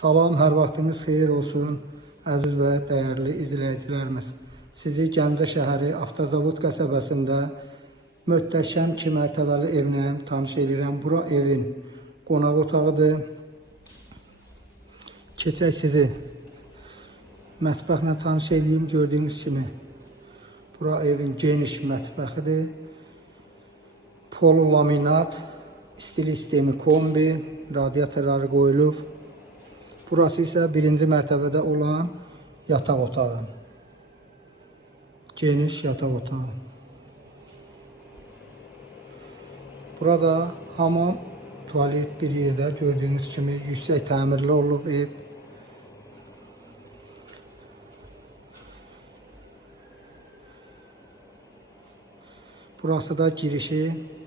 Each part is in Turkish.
Salam, hər vaxtınız xeyir olsun, əziz və dəyərli izləyicilərimiz. Sizi Gəncə şəhəri Avtozavod qəsəbəsində möhtəşəm 2 mərtəbəli evlə tanış edirəm. Bura evin qonaq otağıdır. Keçək sizi mətbəxlə tanış edeyim. Gördüyünüz kimi bura evin geniş mətbəxidir. Polo laminat, stil sistemi kombi, radiatorları qoyulub. Burası isə birinci mərtəbədə olan yataq otağı. Geniş yataq otağı. Burada hamam, tualet bir yerdə gördüyünüz kimi yüksək təmirli olub ev. Burası da girişi.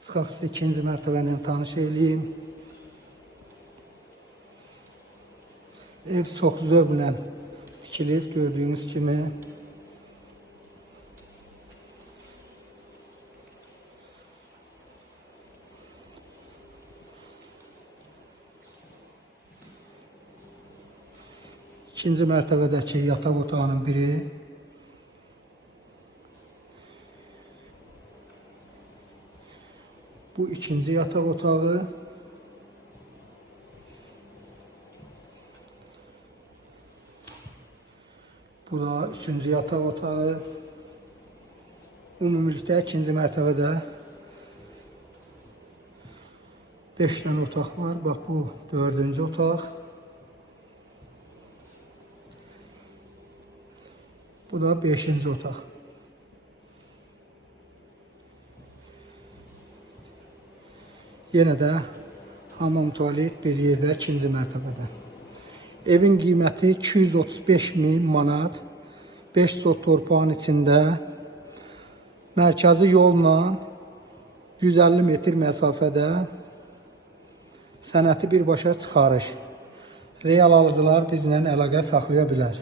Sizi ikinci mərtəbəni tanış eləyim. Ev çox zövqlə tikilib gördüyünüz kimi. İkinci mərtəbədəki yataq otağının biri Bu ikinci yatak otağı. Bu da üçüncü yatak otağı. Ümumilikdə ikinci mərtəbədə 5 dənə otaq var. Bax bu dördüncü otaq. Bu da 5-ci otaq. Yenə də hamam tualet bir yerdə ikinci mərtəbədə. Evin qiyməti 235 min manat. 5 sot torpağın içində mərkəzi yolla 150 metr məsafədə sənəti birbaşa çıxarış. Real alıcılar bizlə əlaqə saxlaya bilər.